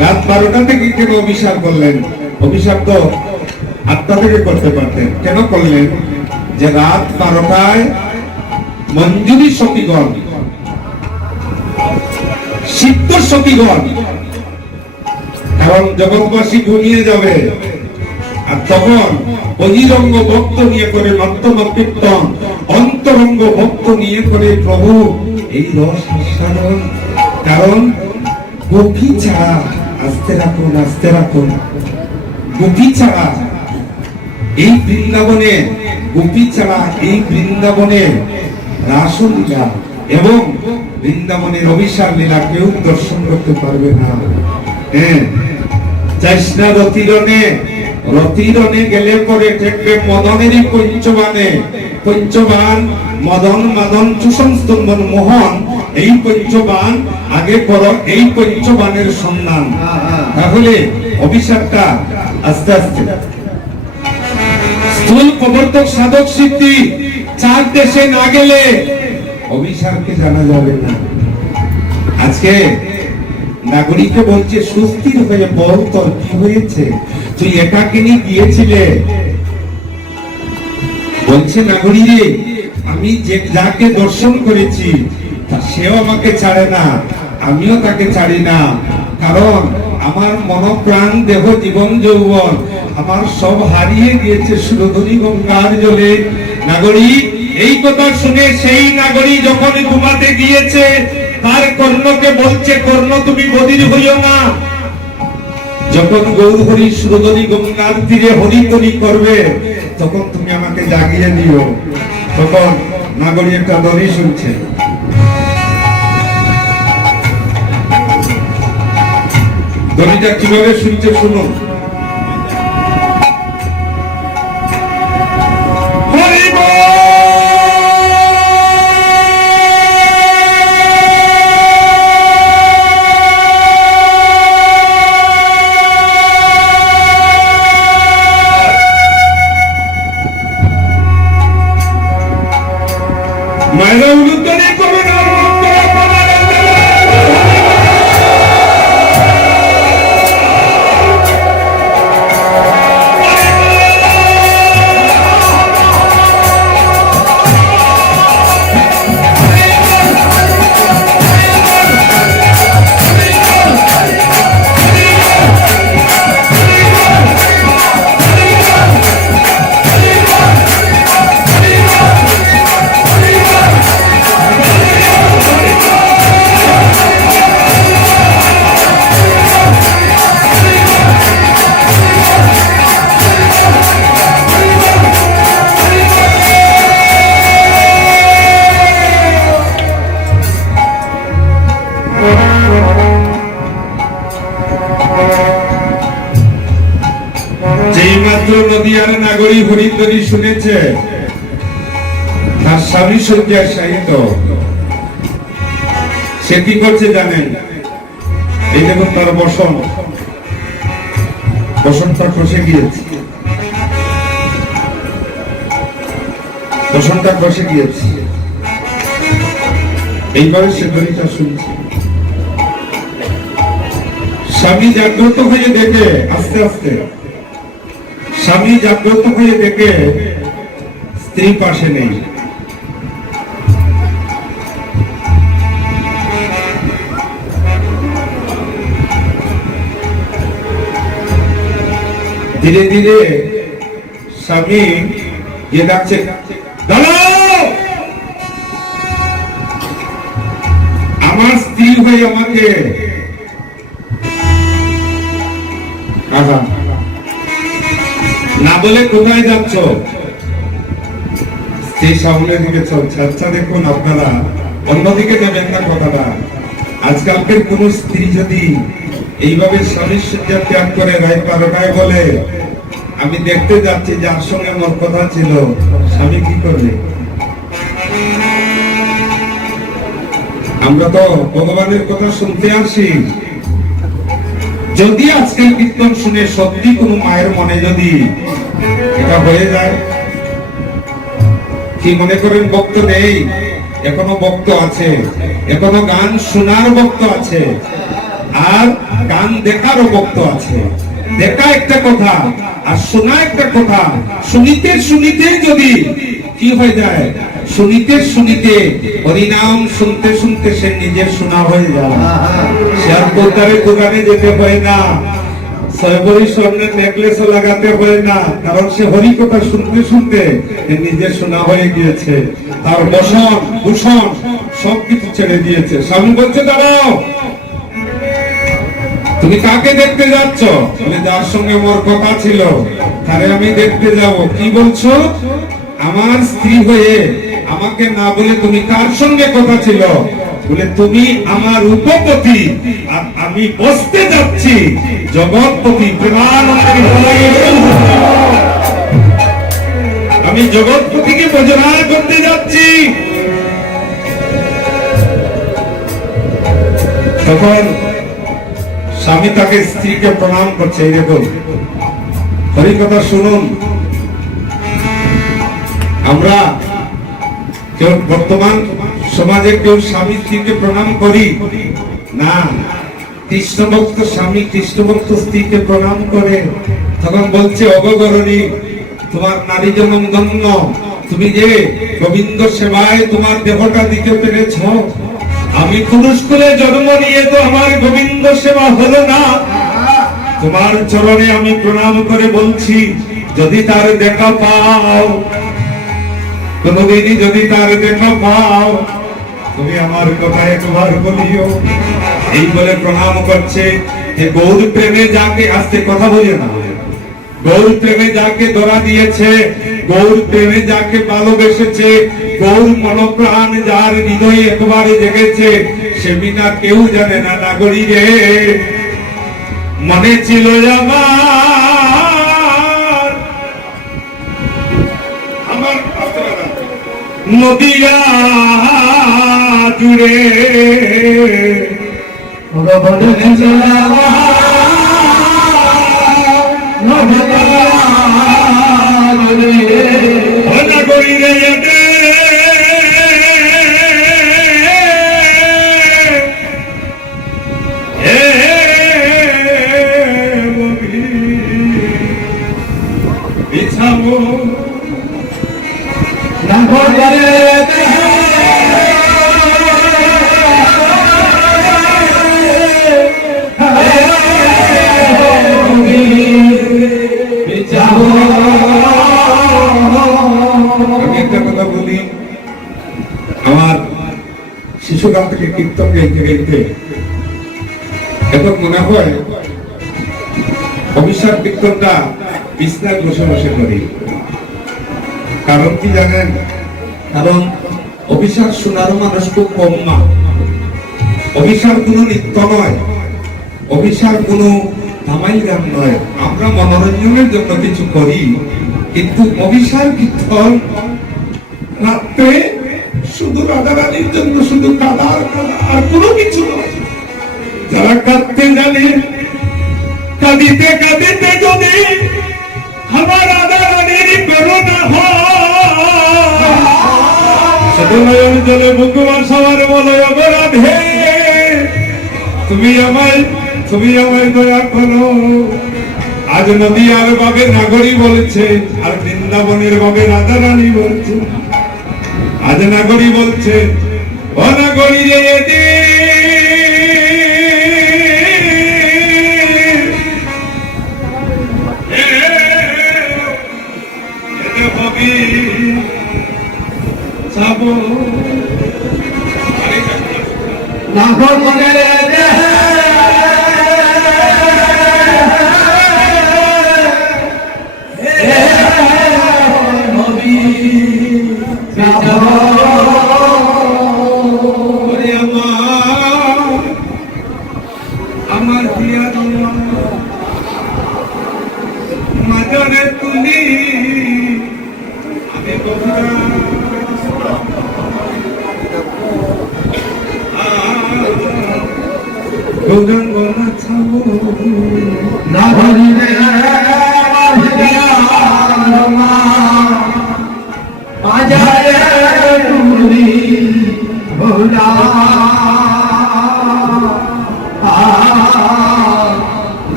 রাত বারোটা থেকে কেন অভিশাপ করলেন? অভিশাপ তো আটটা থেকে করতে পারতেন। কেন করলেন? যে রাত বারোটায় মঞ্জুরি সতীগণ সিদ্ধ সতীগণ কারণ জগৎবাসী ঘুমিয়ে যাবে। আর তখন বহিরঙ্গ ভক্ত নিয়ে করে নর্তন কীর্তন, অন্তরঙ্গ ভক্ত নিয়ে করে প্রভু, এই রস কারণ গোপী ছাড়া আস্তে রাখুন গোপী ছাড়া এই বৃন্দাবনে, গোপী ছাড়া এই বৃন্দাবনে রাসলীলা এবং বৃন্দাবনের অভিশার লীলা কেউ দর্শন করতে পারবে না। হ্যাঁ চাইসনা রতিরণে রতিরণে গেলে পরে ঠেকবে মদনেরই পঞ্চবানে। পঞ্চবান, মদন, মাদন, সুসংস্তম্ভন, মোহন এই পঞ্চবান, আগে করো এই পঞ্চবানের সন্ধান। তাহলে অভিশাপটা আস্তে আস্তে। স্থূল প্রবর্তক সাধক সিদ্ধি, চার দেশে না গেলে অভিশাপকে জানা যাবে না। আজকে নাগরিককে বলছে, সুস্থির হয়ে বল তোর কি হয়েছে? তুই একাকে কিনে গিয়েছিলে বলছে নাগরী রে আমি যে যাকে দর্শন করেছি সেও আমাকে ছাড়ে না, আমিও তাকে ছাড়ি না। কারণ আমার মনপ্রাণ দেহ জীবন যৌবন, আমার সব হারিয়ে গিয়েছে সুরধনী গঙ্গার জলে। নাগরী, এই কথা শুনে সেই নাগরী যখন ঘুমাতে গিয়েছে, তার কর্ণকে বলছে, কর্ণ, তুমি বদির হইও না। যখন গৌর হরি সুরধনী গঙ্গার তীরে হরিতরি করবে, তখন তুমি আমাকে জাগিয়ে দিও। তখন নাগরী একটা দড়ি শুনছে। দড়িটা কীভাবে শুনছে শুনুন। মায়েরা নদিয়ার নাগরী হরিন্দরী শুনেছে, তার স্বামী শয্যায় শায়িত সে কি করছে জানেন? এই দেখুন তার বসন। বসনটা খসে গিয়েছে। বসনটা খসে গিয়েছে। এইভাবে সে দড়িটা শুনছে। স্বামী জাগ্রত হয়ে দেখে, আস্তে আস্তে। স্বামী জাগ্রত হয়ে দেখে স্ত্রী পাশে নেই। ধীরে ধীরে স্বামী গিয়ে ডাকছে আমার স্ত্রী হয়ে আমাকে আঘাত বলে কোথায় যাচ্ছ? স্ত্রী সামনের দিকে চলছে আচ্ছা দেখুন আপনারা। অন্যদিকে যাবেন না কথাটা। আজকালকের কোন স্ত্রী যদি এইভাবে স্বামীর সজ্জা ত্যাগ করে, রায় বারোটায় বলে, আমি দেখতে যাচ্ছি যার সঙ্গে আমার কথা ছিল, স্বামী কি করবে? আমরা তো ভগবানের কথা শুনতে আসি। যদি আজকের কীর্তন শুনে সত্যি কোনো মায়ের মনে যদি এটা হয়ে যায়। কি মনে করেন ভক্ত নেই? এখনও ভক্ত আছে। এখনও গান শোনার ভক্ত আছে। আর গান দেখারও ভক্ত আছে। দেখা একটা কথা আর শোনা একটা কথা। শুনিতে শুনিতে যদি কি হয়ে যায়? শুনিতে শুনিতে হরিনাম শুনতে শুনতে সে নিজের শোনা হয়ে যায়। সে আর দোকানে যেতে হয় না। ছয়বরি স্বর্ণের নেকলেস লাগাতে হয় না, কারণ সে শুনতে শুনতে এ নিজের শোনা হয়ে গিয়েছে। তার বসন, ভূষণ সবকিছু ছেড়ে দিয়েছে। স্বামী বলছে, দাঁড়াও। তুমি কাকে দেখতে যাচ্ছ? যার সঙ্গে মোর কথা ছিল, তারে আমি দেখতে যাব। কি বলছো? আমার স্ত্রী হয়ে আমাকে না বলে তুমি কার সঙ্গে কথা ছিল? বলে, তুমি আমার উপপতি, আর আমি বসতে যাচ্ছি। জগৎপতি প্রাণপতি আমি জগৎপতিকে বোঝনা করতে যাচ্ছি। তখন স্বামী তাকে স্ত্রীকে প্রণাম করছে, এই দেখুন। হরি কথা শুনুন। আমরা বর্তমান সমাজে কেউ স্বামী স্ত্রীকে প্রণাম করি? না। কৃষ্ণ ভক্ত স্বামী কৃষ্ণ ভক্ত স্ত্রীকে প্রণাম করে। তখন বলছে অগগরণী তোমার নারী জনম ধন্য, তুমি যে গোবিন্দ সেবায় তোমার দেহটা দিতে পেরেছ, আমি পুরুষ কুলে জন্ম নিয়ে তো আমার গোবিন্দ সেবা হলো না। তোমার চরণে আমি প্রণাম করে বলছি, যদি তার দেখা পাও, কোনদিনই যদি তার দেখা পাও, তুমি আমার কথা একবার বলিও। এই বলে প্রণাম করছে। যে গৌর প্রেমে যাকে আসতে কথা বলি না। গৌর প্রেমে যাকে ধরা দিয়েছে, গৌর প্রেমে যাকে ভালোবেসেছে, গৌর মনপ্রাণ যার হৃদয়ে একবারে জেগেছে, সে বিনা কেউ জানে না নাগরী রে। মনে ছিল আমার আমার নদিয়া জুড়ে নাগরী রে থেকে কীর্তন গাইতে গাইতে এখন মনে হয় অভিশাপ কীর্তনটা বিছনায় বসে বসে করি। কারণ কি জানেন? কারণ অভিশাপ শোনারও মানুষ খুব কম না অভিশাপ কোনো নিত্য নয়, অভিশাপ কোনো ধামাই গান নয়। আমরা মনোরঞ্জনের জন্য কিছু করি, কিন্তু অভিশাপ কীর্তন রাত্রে শুধু রাধারানীর জন্য, শুধু কাদা আর কোনো কিছু যারা কাঁদতে জানে, কাঁদিতে কাঁদিতে যদি আমার রাধারানীর করোনা হয়। বুকুমার সবার বলো অপরাধে তুমি আমায় তুমি আমায় দয়া করো। আজ নদী আর বাগে নাগরী বলছে, আর বৃন্দাবনের বাগে রাধা রানী বলছে। আজ নাগরী বলছে অনাগরী নাগরী রে এদি সাবো। ওরে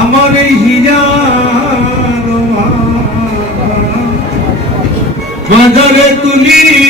আমার এই হিজার বাজারে তুলি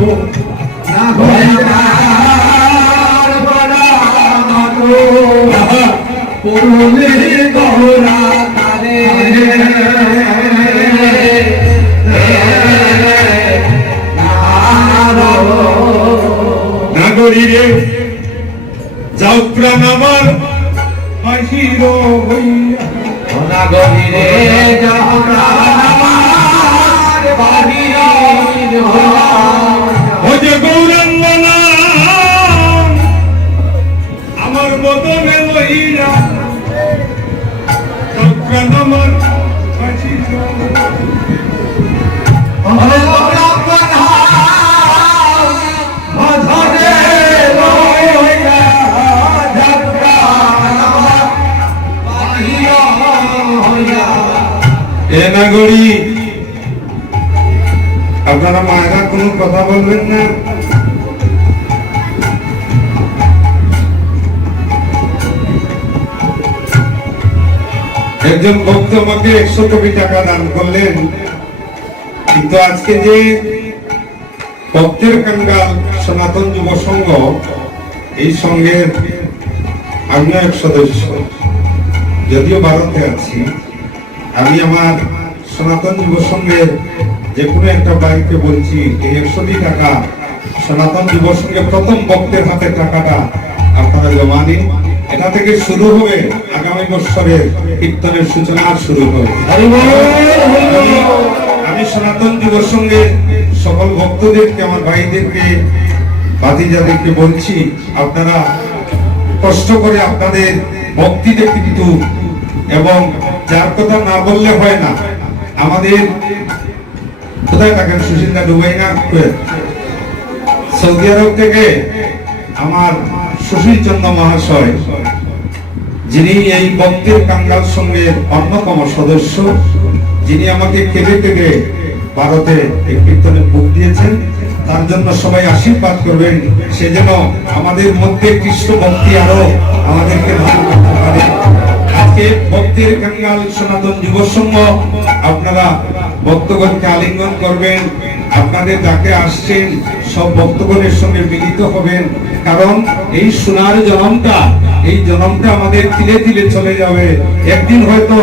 হারাবো আহা, নাগরী রে যাও প্রাণ আমার বাহির হইয়া। ও আপনারা মায়েরা কোনো কথা বলবেন না। একজন ভক্ত আমাকে একশো কোটি টাকা দান করলেন। কিন্তু আজকে যে ভক্তের কাঙ্গাল সনাতন যুব সংঘ এই সংঘের আমিও এক সদস্য যদিও ভারতে আছি আমি আমার সনাতন যুব সংঘের যে কোনো একটা বাইকে বলছি এই একশো টাকা সনাতন যুব সংঘের প্রথম বক্তের হাতে টাকাটা আপনারা জমা নিন এটা থেকে শুরু হবে আগামী বছরের কীর্তনের সূচনা শুরু হবে। আমি সনাতন যুব সংঘের সকল ভক্তদেরকে আমার ভাইদেরকে ভাতিজাদেরকে বলছি আপনারা কষ্ট করে আপনাদের ভক্তিতে কিন্তু এবং যার কথা না বললে হয় না। আমাদের কোথায় থাকেন সুশীলদা দুবাই না? সৌদি আরব থেকে আমার সুশীল চন্দ্র মহাশয়, যিনি এই ভক্তের কাঙ্গাল সঙ্গের অন্যতম সদস্য, যিনি আমাকে কেঁদে কেঁদে ভারতে এই কীর্তনে বুক দিয়েছেন। তার জন্য সবাই আশীর্বাদ করবেন। সে যেন আমাদের মধ্যে কৃষ্ণ ভক্তি আরও আমাদেরকে ধারণ করতে পারে। আজকে ভক্তের কাঙ্গাল সনাতন যুব সংঘ, আপনারা ভক্তগণকে আলিঙ্গন করবেন। আপনাদের যাকে আসছেন, সব ভক্তগণের সঙ্গে মিলিত হবেন। কারণ এই সোনার জনমটা, এই জনমটা আমাদের তিলে তিলে চলে যাবে। একদিন হয়তো